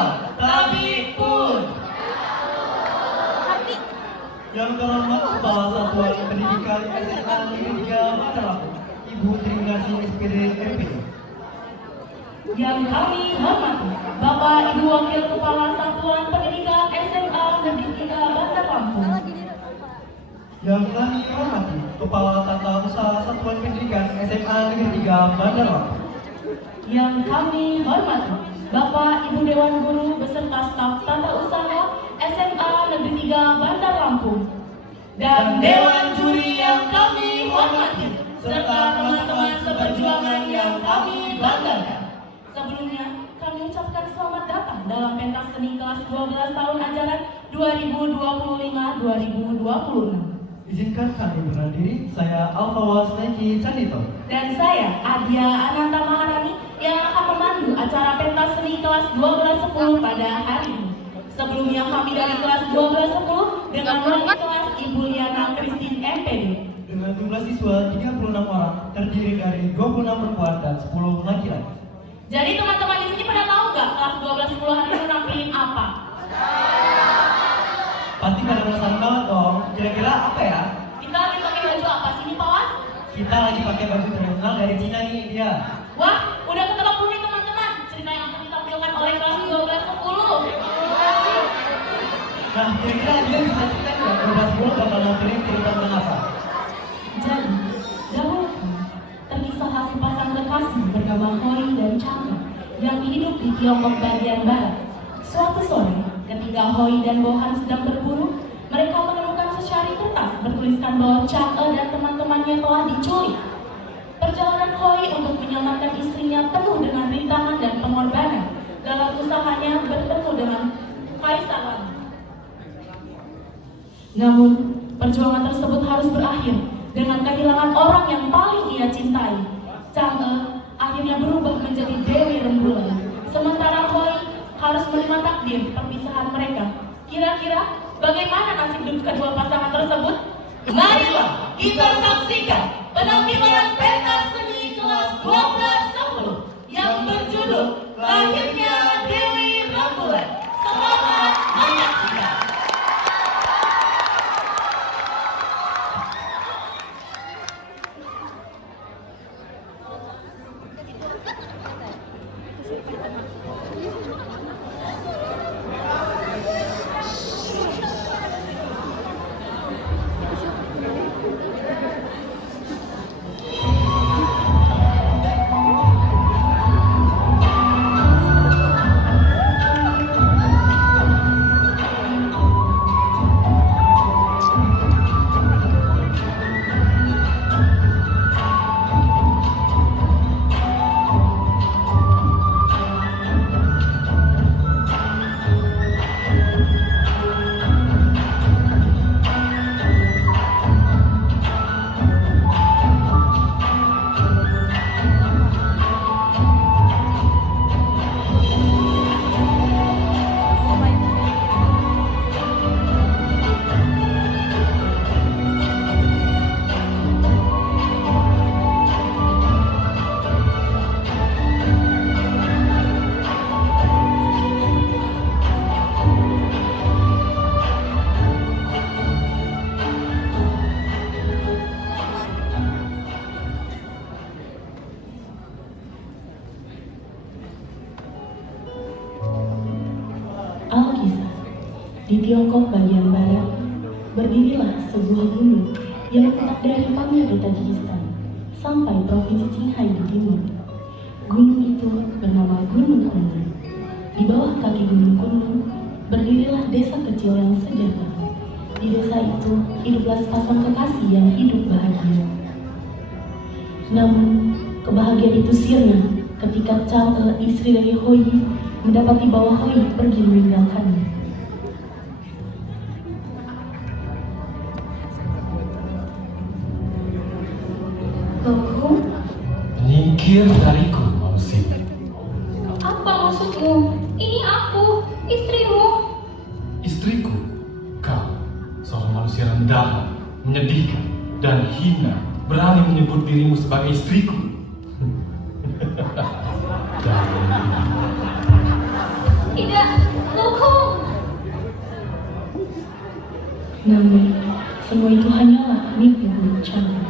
meninggal, tapi pun yang terhormat Kepala Satuan Pendidikan SMA Negeri 3 Mataram, Ibu Trinasi SPD MP. Yang kami hormati Bapak Ibu Wakil Kepala Satuan Pendidikan SMA Negeri 3 Bandar Lampung. Yang kami hormati Kepala Tata Usaha Satuan Pendidikan SMA Negeri 3 Bandar Lampung. Yang kami hormati Bapak Ibu Dewan Guru beserta staf Tata Usaha SMA Negeri 3 Bandar Lampung. Dan Dewan Juri yang kami hormati serta teman-teman seperjuangan yang kami banggakan. Sebelumnya, kami ucapkan selamat datang dalam pentas seni kelas 12 tahun ajaran 2025-2026. Izinkan kami berdiri, saya Alfawas Neki Candito. Dan saya Adia Ananta Maharani yang akan memandu acara pentas seni kelas 1210 pada hari ini. Sebelumnya kami dari kelas 1210 dengan wali kelas Ibu Liana Christine MPD. Dengan jumlah siswa 36 orang, terdiri dari 26 perempuan dan 10 laki-laki. Jadi teman-teman di sini pada tahu nggak kelas 1210 hari ini nampilin apa? Pasti pada penasaran banget dong. Kira-kira apa ya? Kita lagi pakai baju apa sih ini, Pak Was? Kita lagi pakai baju tradisional dari Cina nih, dia. Wah, udah ketebak belum nih teman-teman? Cerita yang akan ditampilkan oleh kelas 1210. Nah, kira-kira dia bisa cerita nggak 12 bakal nampilin cerita tentang apa? Jadi, dahulu terkisah sepasang kekasih bernama Hoi dan Chang'e yang hidup di Tiongkok bagian barat. Suatu sore, ketika Hoi dan Bohan sedang berburu, mereka menemukan secari kertas bertuliskan bahwa Chang'e dan teman-temannya telah diculik. Perjalanan Hoi untuk menyelamatkan istrinya penuh dengan rintangan dan pengorbanan dalam usahanya bertemu dengan kekaisaran. Namun, perjuangan tersebut harus berakhir dengan kehilangan orang yang paling ia cintai. Chang'e akhirnya berubah menjadi Dewi Rembulan, sementara Hoi harus menerima takdir perpisahan mereka. Kira-kira bagaimana nasib kedua pasangan tersebut? Marilah kita saksikan penampilan pentas seni kelas 1210 yang berjudul Lahirnya Dewi Rembulan. Selamat menyaksikan. Alkisah. Di Tiongkok bagian barat, berdirilah sebuah gunung yang letak dari Pamir di Tajikistan sampai provinsi Qinghai di timur. Gunung itu bernama Gunung Kunlun. Di bawah kaki Gunung Kunlun berdirilah desa kecil yang sejahtera. Di desa itu hiduplah sepasang kekasih yang hidup bahagia. Namun kebahagiaan itu sirna ketika Chang'e, istri dari Hoi, mendapati bahwa Hoi pergi meninggalkannya. Loh, Nyingkir dariku, manusia. apa maksudmu? Ini aku, istrimu. Istriku, kau, seorang manusia rendahan, menyedihkan, dan hina, berani menyebut dirimu sebagai istriku. Tidak, Namun, semua itu hanyalah mimpi buruk Chandra.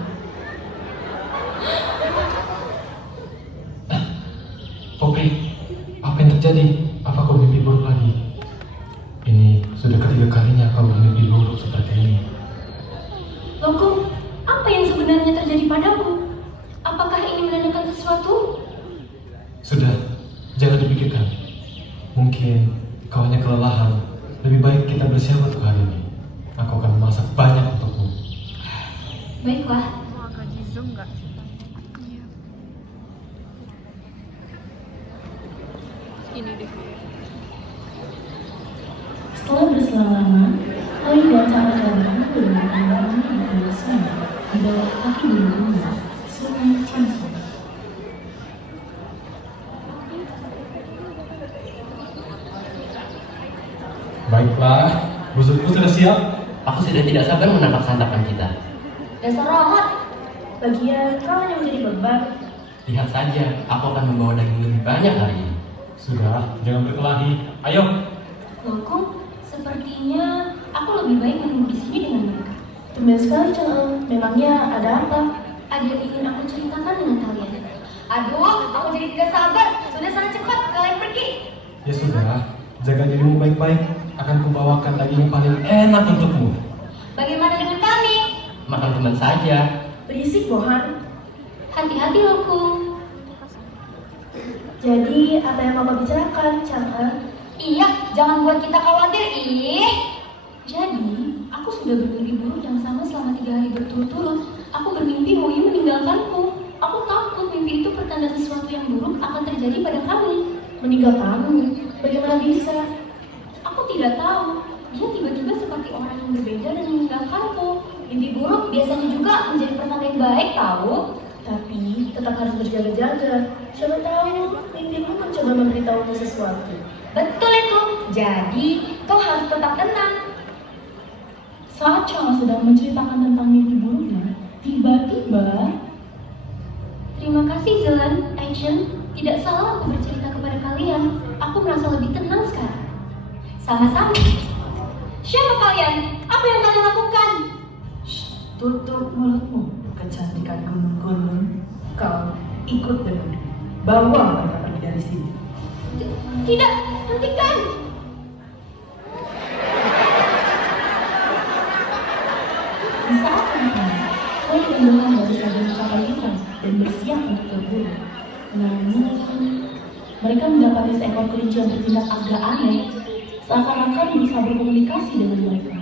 Poppy, apa yang terjadi? Apa kau mimpi buruk lagi? Ini sudah ketiga kalinya kau bermimpi buruk seperti ini. Loh, apa yang sebenarnya terjadi padamu? Apakah ini menandakan sesuatu? Sudah, jangan dipikirkan. Mungkin kau hanya kelelahan. Lebih baik kita bersiap untuk hari ini. Aku akan memasak banyak untukmu. Baiklah. Setelah berselang lama, Hoi dan Chandra dengan anak-anak di bawah sana, di bawah kaki burung Sungai Chansu. Baiklah, busukku sudah siap. Aku sudah tidak sabar menangkap santapan kita. Dasar rohot. Bagian kau hanya menjadi beban. Lihat saja, aku akan membawa daging lebih banyak hari ini. Sudah, jangan berkelahi. Ayo. Loh, sepertinya aku lebih baik menunggu di sini dengan mereka. Tumben sekali, Chang. Memangnya ada apa? Ada yang ingin aku ceritakan dengan kalian. Aduh, aku jadi tidak sabar. Sudah sangat cepat kalian pergi. Ya sudah, jaga dirimu baik-baik. Akan kubawakan daging yang paling enak untukmu. Bagaimana dengan kami? Makan teman saja. Berisik, Bohan. Hati-hati loku. Jadi, apa yang Bapak bicarakan, Chang? Iya, jangan buat kita khawatir. Ih. Jadi, aku sudah bermimpi buruk yang sama selama 3 hari berturut-turut. Aku bermimpi Hoi meninggalkanku. Aku takut mimpi itu pertanda sesuatu yang buruk akan terjadi pada kami. Meninggal kamu? Bagaimana bisa? Aku tidak tahu. Dia tiba-tiba seperti orang yang berbeda dan meninggalkanku. Mimpi buruk biasanya juga menjadi pertanda yang baik, tahu? Tapi tetap harus berjaga-jaga. Siapa tahu mimpimu mencoba memberitahumu sesuatu. Betul itu. Jadi, kau harus tetap tenang. Saat Chang sedang menceritakan tentang mimpi buruknya, tiba-tiba Terima kasih, Zelan, Action. Tidak salah aku bercerita kepada kalian. Aku merasa lebih tenang sekarang. Sama-sama. Siapa kalian? Apa yang kalian lakukan? Tutup mulutmu, kecantikan gunung-gunung. Kau ikut dengan bawa mereka pergi dari sini. Tidak, hentikan. di saat yang sama, Hoi dan Bohan baru saja mencapai hutan dan bersiap untuk berburu. Namun, mereka mendapati seekor kelinci yang bertindak agak aneh, seakan-akan berusaha berkomunikasi dengan mereka.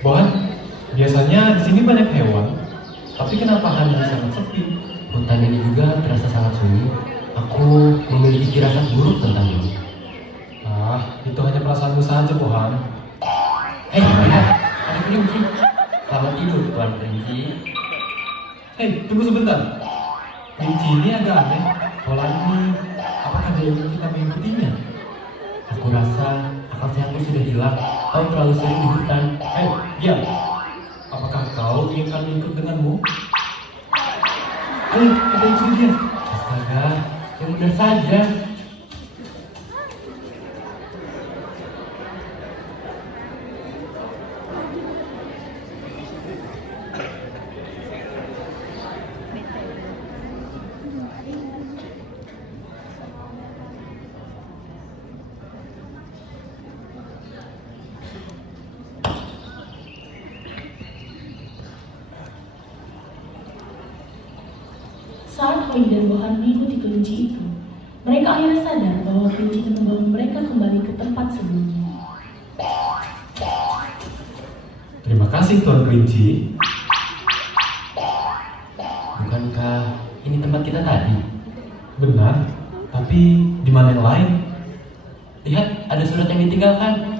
Bohan, biasanya di sini banyak hewan, tapi kenapa hari ini sangat sepi? Hutan ini juga terasa sangat sunyi. Aku memiliki firasat buruk tentangnya. Itu hanya perasaanmu saja, Bohan. Hei, lihat, ada kelinci. Selamat tidur, Tuan Kelinci. Hei, tunggu sebentar. Kelinci ini agak aneh. Pola ini, apakah dia ingin kita mengikutinya? Aku rasa akal sehatku sudah hilang. Kau terlalu sering di hutan. Hei, diam. Apakah kau ingin kami ikut denganmu? Hei, ada yang curiga. Astaga, yang benar saja. Saat Hoi dan Bohan mengikuti kelinci itu, mereka akhirnya sadar bahwa kelinci itu membawa mereka kembali ke tempat sebelumnya. Terima kasih, Tuan Kelinci. Bukankah ini tempat kita tadi? Benar, tapi di mana yang lain? Lihat, ada surat yang ditinggalkan.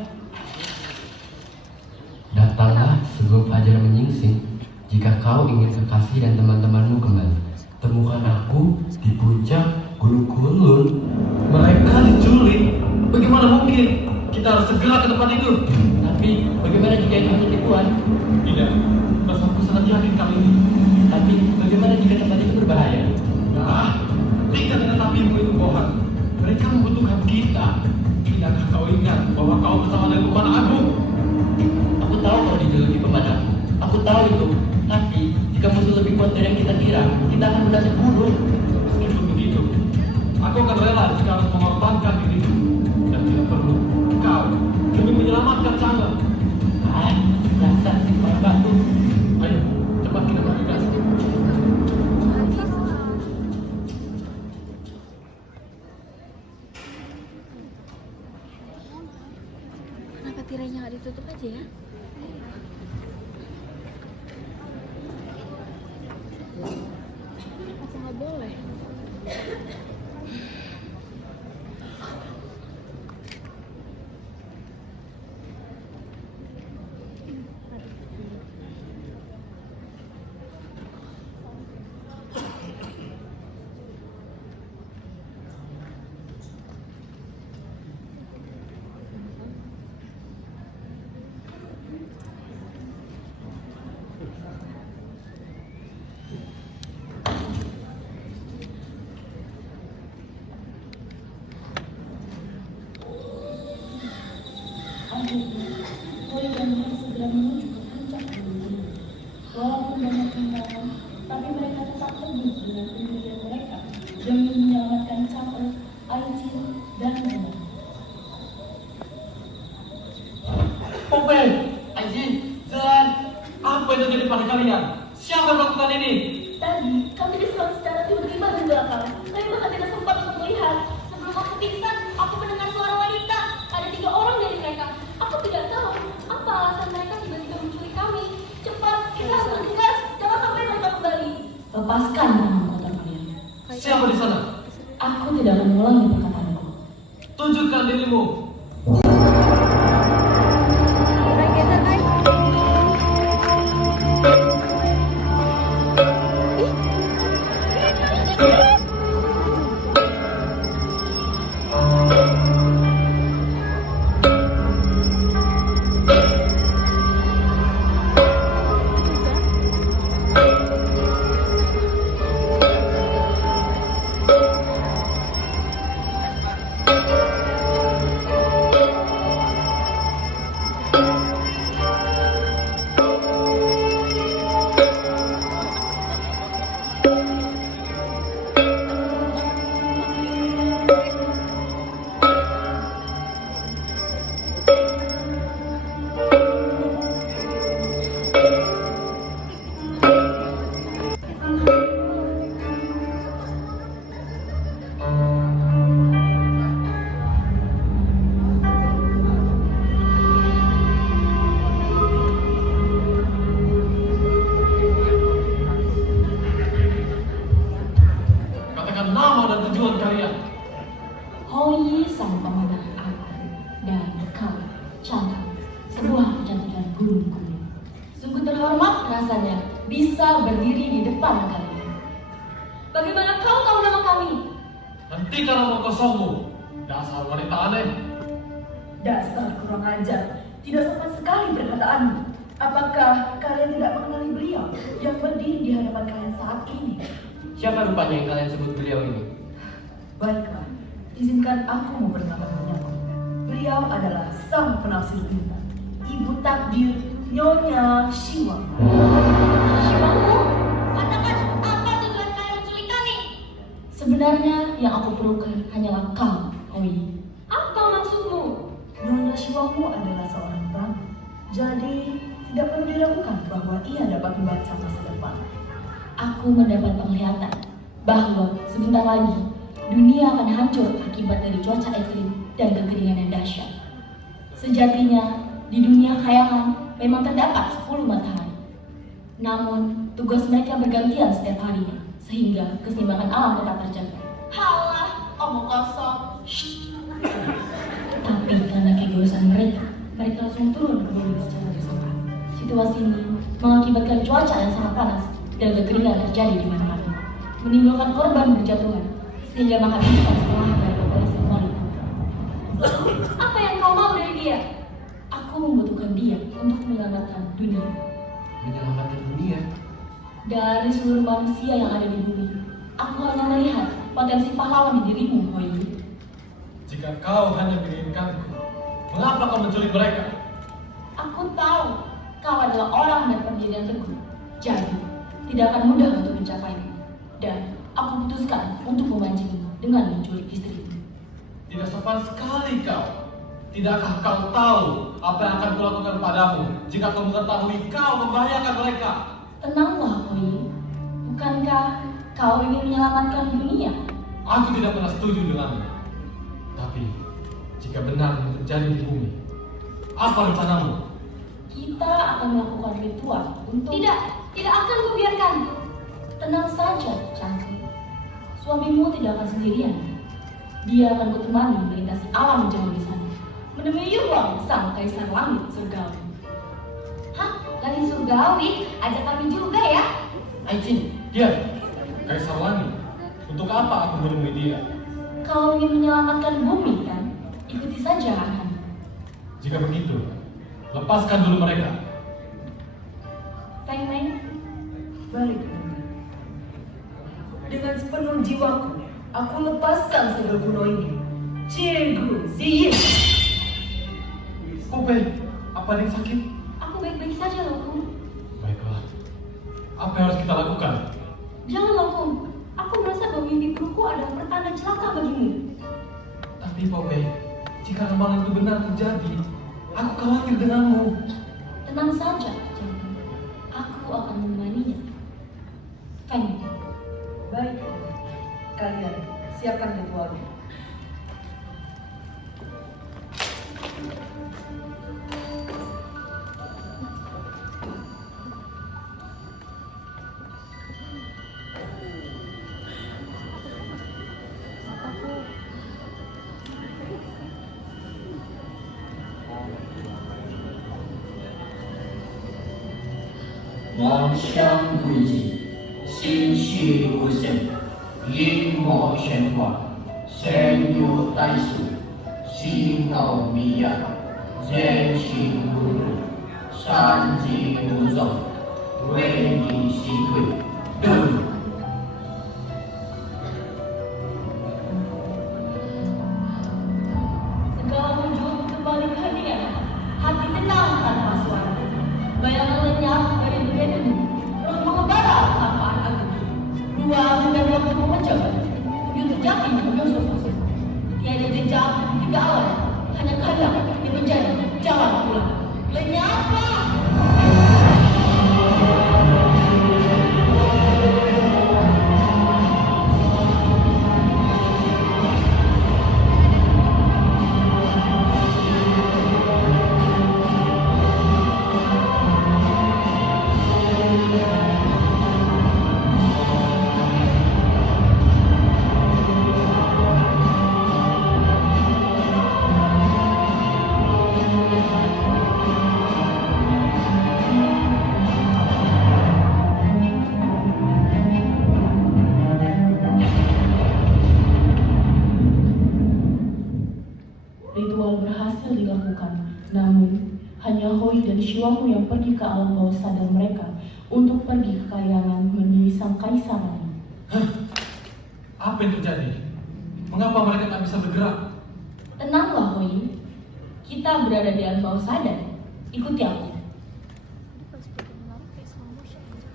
Datanglah sebelum fajar menyingsing. Jika kau ingin kekasih dan teman-temanmu kembali, temukan aku di puncak Gunung Kunlun. Mereka diculik. Bagaimana mungkin? Kita harus segera ke tempat itu. Tapi bagaimana jika itu hanya tipuan? Tidak, perasaanku sangat yakin kali ini. Tapi bagaimana jika tempat itu berbahaya? Nah, tingkat dengan apimu itu, Bohan. Mereka membutuhkan kita. kita. Tidakkah kau ingat bahwa kau bersama dengan pemanah agung? Aku tahu kau dijuluki pemanah. Aku tahu itu. Tapi jika musuh lebih kuat dari yang kita kira, kita akan berdasar buruk. Meskipun begitu, aku akan rela jika harus mengorbankan diriku. Dan tidak perlu kau demi menyelamatkan Chang'e. Dasar si batu. Ayo, cepat kita bergegas. Kenapa tirainya nggak ditutup aja ya? Apa nggak boleh? Akhirnya, Hoi dan Hoi segera menuju ke puncak gunung. Walaupun banyak rintangan, tapi mereka tetap teguh dengan pendirian mereka demi menyelamatkan Chang'e, Aijin, dan Zenan. Popeye, Aijin, Zenan, apa yang terjadi pada kalian? Siapa yang melakukan ini? Tadi, kami diserang secara tiba-tiba dari belakang. Kami bahkan tidak sempat untuk melihat. Sebelum aku pingsan, aku mendengar suara wanita. Ada 3 orang dari mereka. Aku tidak tahu apa alasan mereka tiba-tiba menculik kami. Cepat, kita harus bergegas. Jangan sampai mereka kembali. Lepaskan tangan kotor kalian. Siapa di sana? Aku tidak akan mengulangi perkataanku. Tunjukkan dirimu. Katakan nama dan tujuan kalian. Hoi sang pemanah agung dan kau, Chang'e, sebuah kecantikan gunung-gunung. Sungguh terhormat rasanya bisa berdiri di depan kalian. Bagaimana kau tahu nama kami? Hentikan omong kosongmu. Dasar wanita aneh. Dasar kurang ajar, tidak sopan sekali perkataanmu. Apakah kalian tidak mengenali beliau yang berdiri di hadapan kalian saat ini? Siapa rupanya yang kalian sebut beliau ini? Baiklah, izinkan aku memperkenalkannya. Beliau adalah sang penafsir bintang, Ibu Takdir Nyonya Shiwa. Siwamu, katakan apa tujuan kalian menculik kami? Sebenarnya yang aku perlukan hanyalah kau, Hoi. Apa maksudmu? Nyonya Shiwamu adalah seorang prabu, jadi tidak perlu diragukan bahwa ia dapat membaca masa depan. Aku mendapat penglihatan bahwa sebentar lagi dunia akan hancur akibat dari cuaca ekstrim dan kekeringan yang dahsyat. Sejatinya, di dunia khayalan memang terdapat 10 matahari. Namun, tugas mereka bergantian setiap harinya, sehingga keseimbangan alam tetap terjaga. Halah, omong kosong. Tapi karena keegoisan mereka langsung turun ke bumi secara bersamaan. Situasi ini mengakibatkan cuaca yang sangat panas dan kekeringan terjadi di mana-mana, menimbulkan korban berjatuhan sehingga menghabiskan sekolah dan populasi makhluk. Lalu, apa yang kau mau dari dia? Aku membutuhkan dia untuk menyelamatkan dunia Menyelamatkan dunia. dari seluruh manusia yang ada di bumi. Aku hanya melihat potensi pahlawan di dirimu, Hoi. Jika Jika kau hanya menginginkanku, mengapa kau menculik mereka? Aku tahu kau adalah orang dan pendirian teguh. Jadi, tidak akan mudah untuk mencapainya. Dan aku putuskan untuk memancingmu dengan menculik istrimu. Tidak sopan sekali kau. Tidakkah kau tahu apa yang akan kulakukan padamu jika kau mengetahui kau membahayakan mereka? Tenanglah, Hoi. Bukankah kau ingin menyelamatkan dunia? Aku tidak pernah setuju denganmu. Tapi, jika benar ini terjadi di bumi, apa rencanamu? Kita akan melakukan ritual untuk... Tidak akan kubiarkan. Tenang saja, cantik. Suamimu tidak akan sendirian. Dia akan kutemani melintasi alam jauh di sana, menemui Yuwang, sang kaisar langit surgawi. Hah? Langit surgawi? Ajak kami juga ya? Aicin, diam. Kaisar Langit. Untuk apa aku menemui dia? Kau ingin menyelamatkan bumi, kan? Ikuti saja arahanku. Jika begitu, lepaskan dulu mereka. Feng Meng, Baik, dengan sepenuh jiwaku, aku lepaskan segel kuno ini. Ciegu Ziyin. Popeye, apa ada yang sakit? Aku baik-baik saja loh, Kung. Baiklah. Apa yang harus kita lakukan? Jangan loh, Kung. Aku merasa bahwa mimpi burukku adalah pertanda celaka bagimu. Tapi Popeye, jika ramalan itu benar terjadi, aku khawatir denganmu. tenang saja, cantik. Aku akan menemaninya. Feng, Baik, kalian siapkan ritualnya. Mong相归尽，心绪不胜，阴谋玄幻，身有代数，心脑迷样，人情如露，山机如走，为你心退，顿。 segala wujud kembali ke hadiah. Hati tenang tanpa suara. Bayangan lenyap dari dunia dulu. Roh mengembara tanpa agung. Ruang dan waktu memecah. Wujud terjadi menyusup. Tiada jejak, tiada alam. Hanya kehendak yang menjadi jalan pulang. Lenyaplah! Ritual berhasil dilakukan, namun hanya Hoi dan Shiwamu yang pergi ke alam bawah sadar mereka untuk pergi ke kayangan menemui sang kaisar langit. Hah? Apa yang terjadi? Mengapa mereka tak bisa bergerak? Tenanglah Hoi, kita berada di alam bawah sadar. Ikuti aku. Pas bikin menarik kayak slow motion aja.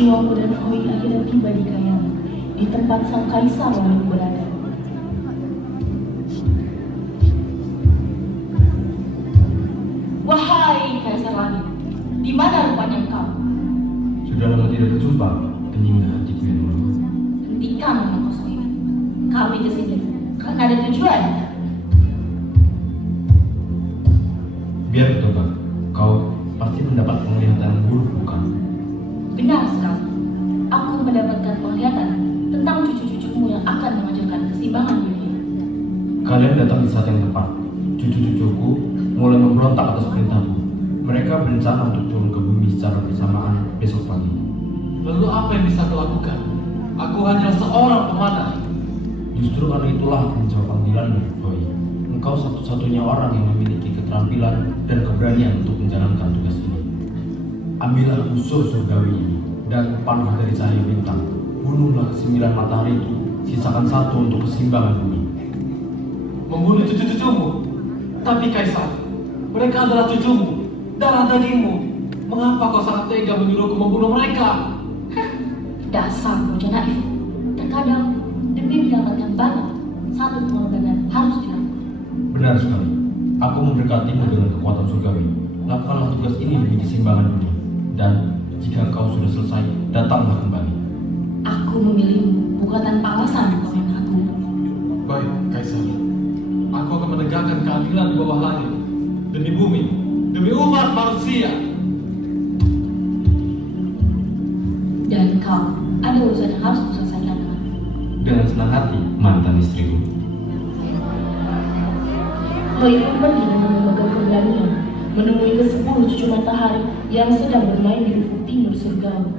Shuomu dan Hoi akhirnya tiba di Kayang, di tempat sang kaisar lalu berada. Wahai Kaisar Langit, di mana rupanya engkau? Sudah lama tidak berjumpa, penyingga hatiku yang dulu. Hentikan omong kosong ini. Kami kesini karena ada tujuan. Biar bertobat, kau pasti mendapat penglihatan yang buruk, bukan? Benar sekali. Aku mendapatkan penglihatan tentang cucu-cucumu yang akan mengajarkan keseimbangan dunia. Kalian datang di saat yang tepat. Cucu-cucuku mulai memberontak atas perintahku. Mereka berencana untuk turun ke bumi secara bersamaan besok pagi. Lalu apa yang bisa kulakukan? Aku hanya seorang pemanah. Justru karena itulah aku menjawab panggilanmu, Hoi. Engkau satu-satunya orang yang memiliki keterampilan dan keberanian untuk menjalankan tugas ini. Ambillah busur surgawi ini dan panah dari cahaya bintang. Bunuhlah 9 matahari itu, sisakan 1 untuk keseimbangan bumi. Membunuh cucu-cucumu? Tapi Kaisar, mereka adalah cucumu, darah dagingmu. Mengapa kau sangat tega menyuruhku membunuh mereka? Dasar bocah naif. Terkadang demi mendapatkan banyak, satu pengorbanan harus dilakukan. Benar sekali. Aku memberkatimu dengan kekuatan surgawi. Lakukanlah tugas ini demi keseimbangan dunia. Dan jika kau sudah selesai, datanglah kembali. Aku memilihmu bukan tanpa alasan kau yang aku. Baik, Kaisar. Aku akan menegakkan keadilan di bawah langit. Demi bumi, demi umat manusia. Dan kau, ada urusan yang harus kuselesaikan. Dengan senang hati, mantan istriku. Hoi pun pergi dengan memegang keberanian menemui ke-10 cucu matahari yang sedang bermain di ufuk timur surgawi.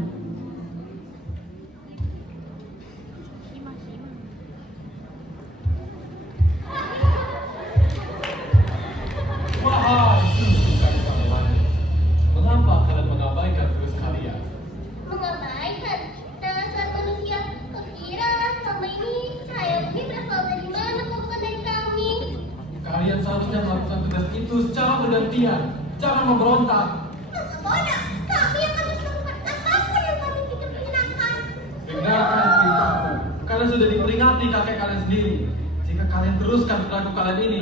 Wahai cucu Kaisar Langit, mengapa kalian mengabaikan tugas kalian? Mengabaikan dasar manusia. Kau kira selama ini cahaya bumi berasal dari mana kalau bukan dari kami? Kalian seharusnya melakukan tugas itu secara bergantian. Jangan memberontak. Masa bodoh, kami akan melakukan apapun yang kami pikir menyenangkan. Dengarkan perintahku. Kalian sudah diperingati kakek kalian sendiri. Jika kalian teruskan perilaku kalian ini,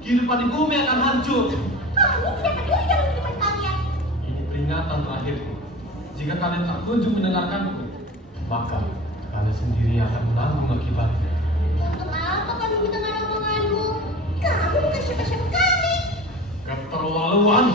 kehidupan di bumi akan hancur. Kami tidak peduli dengan kehidupan kalian. Ini peringatan terakhirku. Jika kalian tak kunjung mendengarkanku, maka kalian sendiri akan menanggung akibatnya. Untuk apa kami mendengar omonganmu? Kamu bukan siapa-siapa kami. Keterlaluan!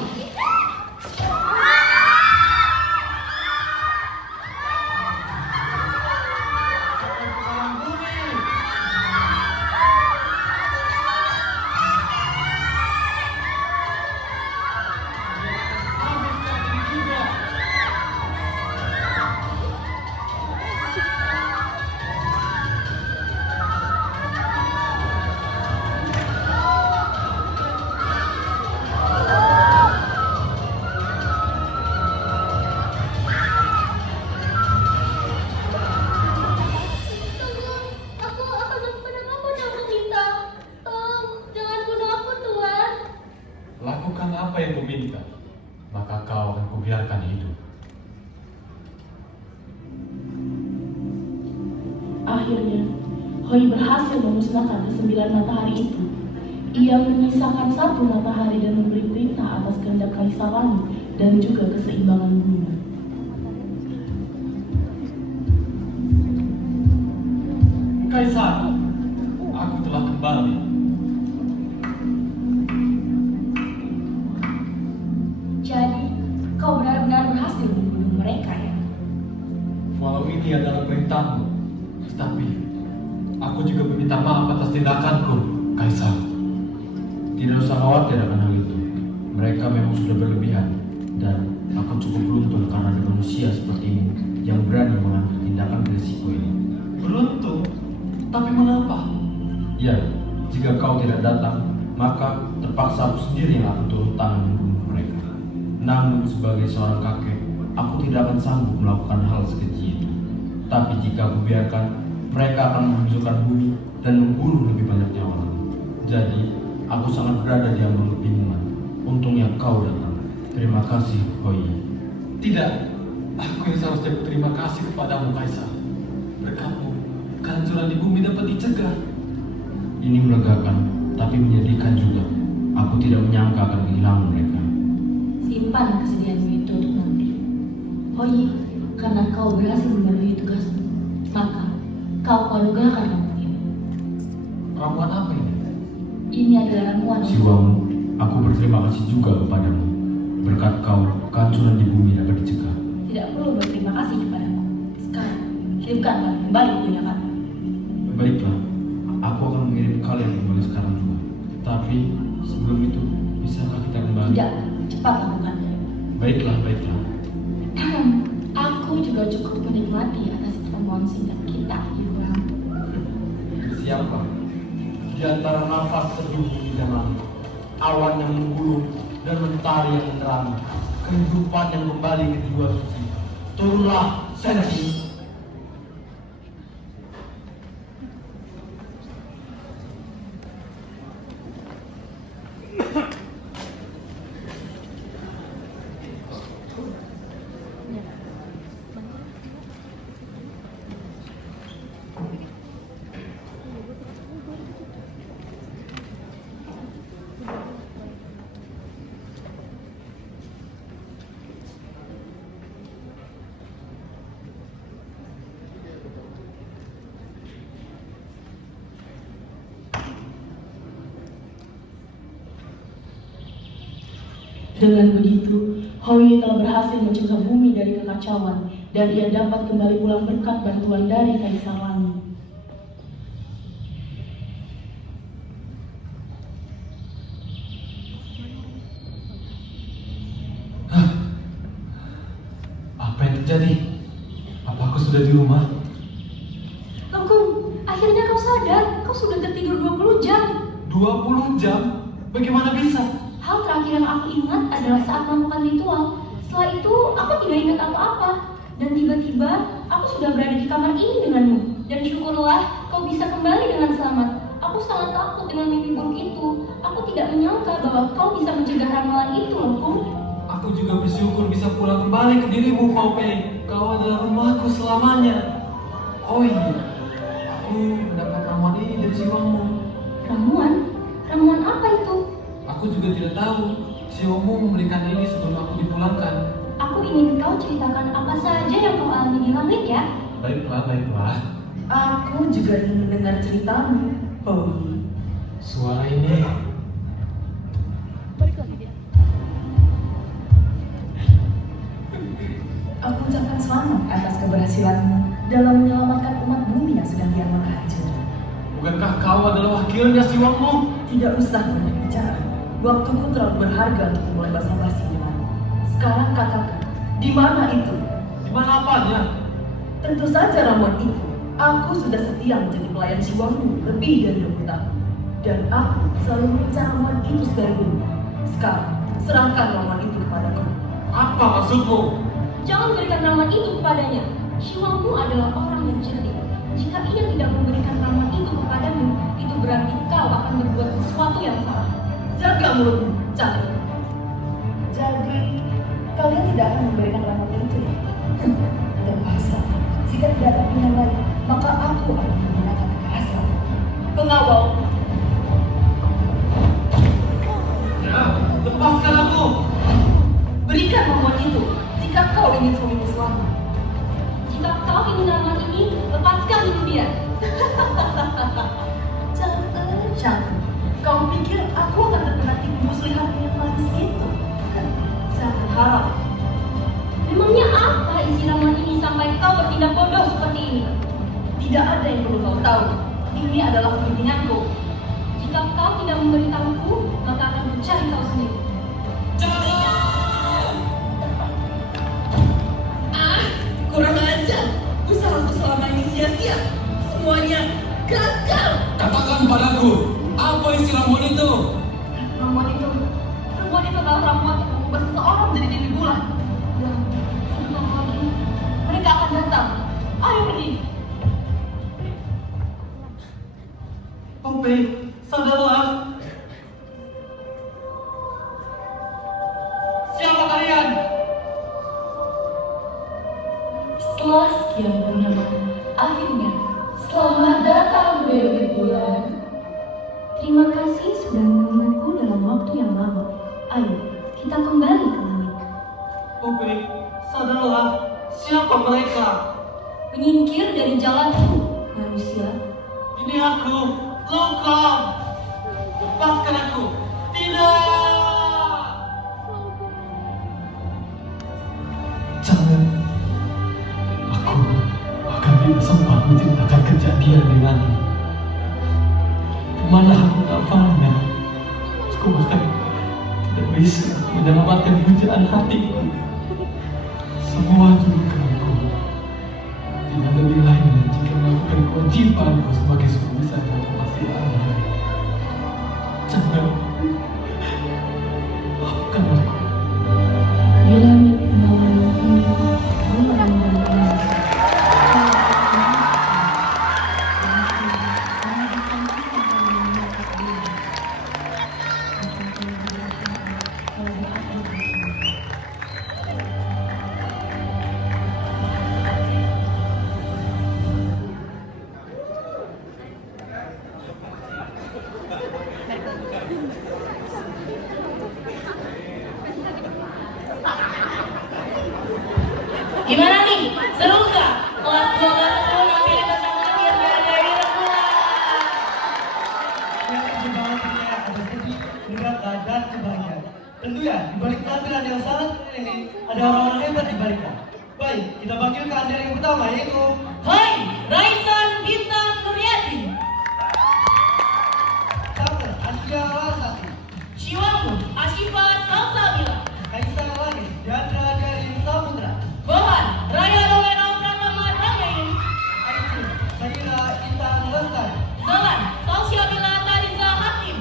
Tunggu, aku akan melakukan apapun yang kau minta. Tolong, jangan bunuh aku, Tuhan. Lakukan apa yang kuminta, maka kau akan kubiarkan hidup. Akhirnya, Hoi berhasil memusnahkan ke-9 matahari itu. Ia menyisakan 1 matahari dan memberi perintah atas kehendak Kaisar Langit dan juga keseimbangan bumi. Kaisar, aku telah kembali. Jadi, kau benar-benar berhasil membunuh mereka ya? Walau ini adalah perintahmu, tetapi aku juga meminta maaf atas tindakanku, Kaisar. Tidak usah khawatir akan hal itu. Mereka memang sudah berlebihan. Dan aku cukup beruntung karena ada manusia sepertimu yang berani mengambil tindakan berisiko ini. Beruntung, tapi mengapa? Ya, jika kau tidak datang, maka terpaksa aku sendiri yang akan turun tangan membunuh mereka. Namun sebagai seorang kakek, aku tidak akan sanggup melakukan hal sekeji itu. Tapi jika aku biarkan, mereka akan menghancurkan bumi dan membunuh lebih banyak nyawa lagi. Jadi, aku sangat berada di ambang kebingungan. Untungnya kau datang. Terima kasih, Hoi. Tidak, Aku yang seharusnya berterima kasih kepadamu, Kaisar. Berkatmu, kehancuran di bumi dapat dicegah. Ini melegakan, tapi menyedihkan juga. Aku tidak menyangka akan kehilangan mereka. Simpan kesedihanmu itu untuk nanti. Hoi, karena kau berhasil memenuhi tugasmu, maka kau kuanugerahkan ramuan ini. Ramuan apa ini? Ini adalah ramuan. Siwamu, aku berterima kasih juga kepadamu. Berkat kau, kehancuran di bumi dapat dicegah. Tidak perlu berterima kasih kepadaku. Sekarang, kirimkanlah kembali punya kami. Baiklah, aku akan mengirim kalian kembali sekarang juga. Tapi sebelum itu, bisakah kita kembali? Tidak, cepat lakukannya. Baiklah, baiklah. Aku juga cukup menikmati atas pertemuan singkat kita, Ibu. Siapa? Di antara nafas teduh bumi dan langit, awan yang menggulung dan mentari yang menerangi, kehidupan yang kembali ke jiwa suci. Turunlah, Sensi. Dengan begitu, Hoi telah berhasil mencegah bumi dari kekacauan dan ia dapat kembali pulang berkat bantuan dari Kaisar Langit. Apa yang terjadi? Apa aku sudah di rumah? Lengkung, akhirnya kau sadar. Kau sudah tertidur 20 jam. 20 jam? Bagaimana bisa? Hal terakhir yang aku ingat adalah saat melakukan ritual. Setelah itu, aku tidak ingat apa-apa. Dan tiba-tiba, aku sudah berada di kamar ini denganmu. Dan syukurlah, kau bisa kembali dengan selamat. Aku sangat takut dengan mimpi buruk itu. Aku tidak menyangka bahwa kau bisa mencegah ramalan itu, Lengkung. Aku juga bersyukur bisa pulang kembali ke dirimu, Pao Pei. Kau adalah rumahku selamanya. Oh iya, aku mendapat ramuan ini dari Siwangmu. Ramuan? Ramuan apa itu? Aku juga tidak tahu. Siwangmu memberikan ini sebelum aku dipulangkan. Aku ingin kau ceritakan apa saja yang kau alami di langit ya. Baiklah, baiklah. Aku juga ingin mendengar ceritamu, Hoi. Suara ini Balik lagi dia. Aku ucapkan selamat atas keberhasilanmu dalam menyelamatkan umat bumi yang sedang kiamat hancur. bukankah kau adalah wakilnya Siwangmu? Tidak usah banyak bicara. Waktuku terlalu berharga untuk memulai basa-basi denganmu. Sekarang katakan, di mana itu? Di mana apanya? Tentu saja ramuan itu. Aku sudah setia menjadi pelayan Siwangmu lebih dari 20 tahun. Dan aku selalu meminta ramuan itu dari dulu. Sekarang, serahkan ramuan itu kepadaku. Apa maksudmu? Jangan berikan ramuan itu kepadanya. Siwangmu adalah orang yang cerdik. Jika ia tidak memberikan ramuan itu kepadamu, itu berarti kau akan berbuat sesuatu yang salah. Jaga mulutmu, Cak. Jadi, kalian tidak akan memberikan ramuan itu ya? Terpaksa. Jika tidak ada pilihan lain, maka aku akan menggunakan kekerasan. Pengawal, Ya, lepaskan aku! berikan ramuan itu jika kau ingin suamimu selamat. Jika kau ingin ramuan ini, lepaskan itu dia. Cak, kau pikir aku akan terkena tipu muslihatmu yang manis itu? Jangan harap. Memangnya apa isi ramuan ini sampai kau bertindak bodoh seperti ini? Tidak ada yang perlu kau tahu. Ini adalah kepentinganku. Jika kau tidak memberitahuku, maka akan mencari kau sendiri. Kurang ajar. Usahaku selama ini sia-sia. Semuanya gagal. Katakan padaku, apa isi ramuan itu? Ramuan itu adalah ramuan yang mengubah seseorang menjadi dewi bulan. Dan sebentar lagi mereka akan datang. Ayo pergi. Pao Pei, sadarlah. Siapa kalian? Setelah sekian purnama, akhirnya selamat datang Dewi Bulan. Terima kasih sudah menungguku dalam waktu yang lama. Ayo, kita kembali ke langit. Putri, sadarlah, siapa mereka? Menyingkir dari jalanku, manusia. Ini aku, Lokam. Lepaskan aku. Tidak! Jangan. Aku bahkan tidak sempat menceritakan kejadian denganmu. Mana aku kapannya? Aku bahkan tidak bisa menyelamatkan pujaan hatiku. Semua julukanku tidak lebih lainnya jika melakukan kewajibanku sebagai suami saja aku masih ada. Jangan. Maafkan aku. Di langit malam ini, bulan berlalu. Gimana nih? Seru nggak? Kelas 12 seru ngampilin tentang lahirnya Dewi Rembulan. Yang perjuangan dunia ada sedih, deraka, dan kebahagiaan. Tentu ya, di balik tampilan yang sangat keren ini, ada orang-orang hebat di baliknya. Baik, kita panggilkan dari yang pertama, yaitu Hai, Raisan Bintang Nuryati, Sabar Asia Larasati, Shiwangu Ashifa Salsabila, Kaisar Langit, Jandra dari Samudra, Bohan Raya Romero Pratama Ramein, Aisyah, Saira Intan Lestari, Zelan Salsyabila Tariza Hakim,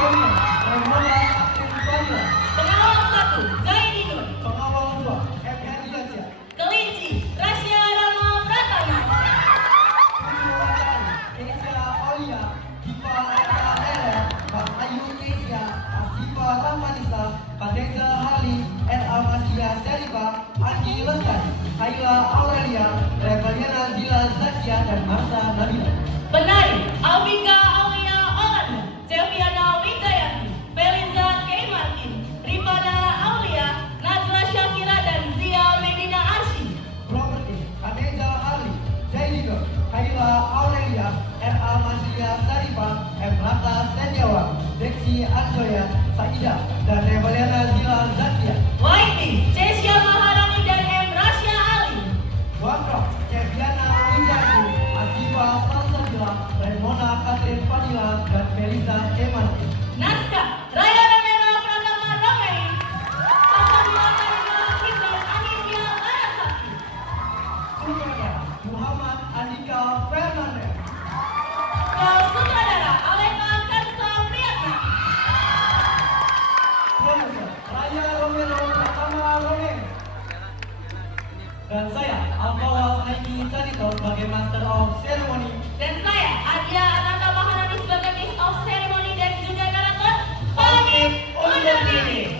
Kami, Ramona Akrin Fadila, Pengawal 1 Zaidinur, Pengawal 2, M.N. Yacia, Kelinci Rasya Rama Pratama, Keisha Olia, Diva Eka Ere, Bang Ayu Keisha, Asifa Rahmanisa, Kadeza Harli, N.A. Masya Serifa, Andi Lestari, Kaila Aurelia, Revaliana Zila Zakia, dan Marsa Nabila. Penari Alvika Aulia Olanda, Selviana Wijayati, Feliza K. Martin, Rifana Aulia, Nazla Syakira, dan Zia Medina Arsy. Properti, Kadeza Harli, Jaidigo, Kaila Aurelia, R.A. Masya Serifa, M. Rata Senyawa, Dexi Anjoya, Saida, dan Revaliana Zila Zakia. Waiti, Cesia Maharani, dan M. Rasya Ali. Wakaf, Ceviana Wijayati, Asifa Salsabila, Raimona Katrin Fadila, dan Melisa Eman. Naskah Raya Romero Pratama Ramein, Salsabila Tariza Hakim, dan Anisia Larasati. Sutradara Muhammad Andika Fernandez. Sutradara Alena Kansa Priyatna. Produser Raya Romero Pratama Romeo. Dan saya, Alfawal Haiki Canito sebagai Master of Ceremony. Dan saya, Adia Ananta Maharani sebagai Miss of Ceremony dan juga narator, pamit undur diri.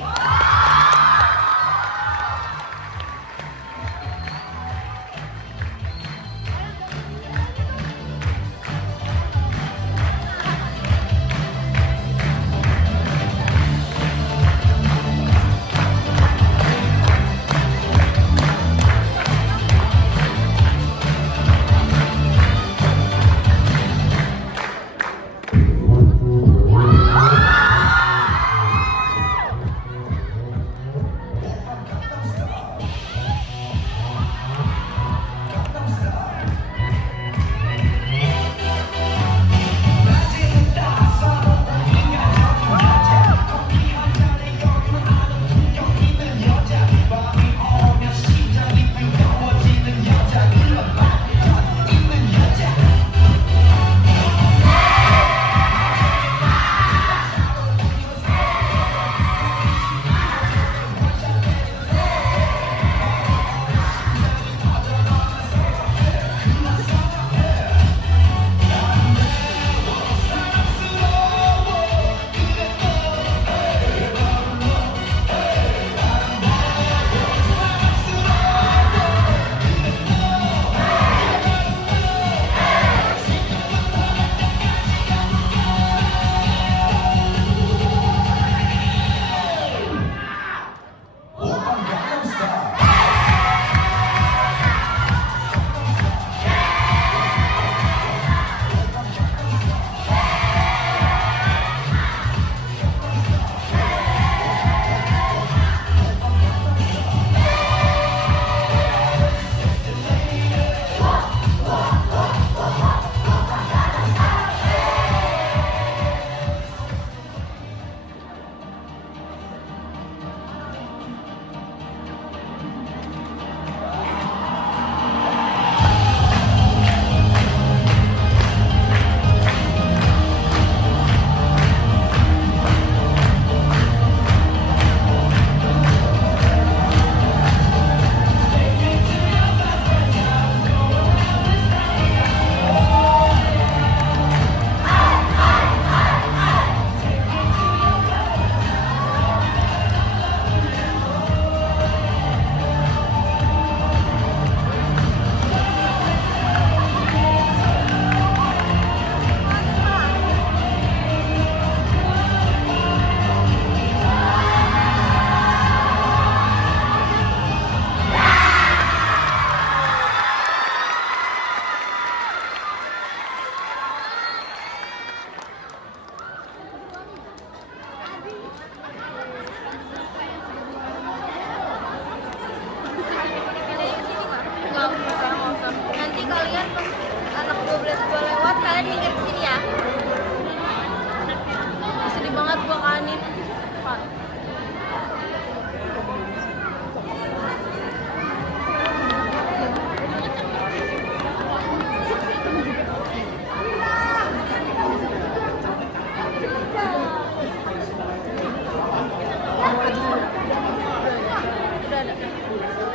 ada.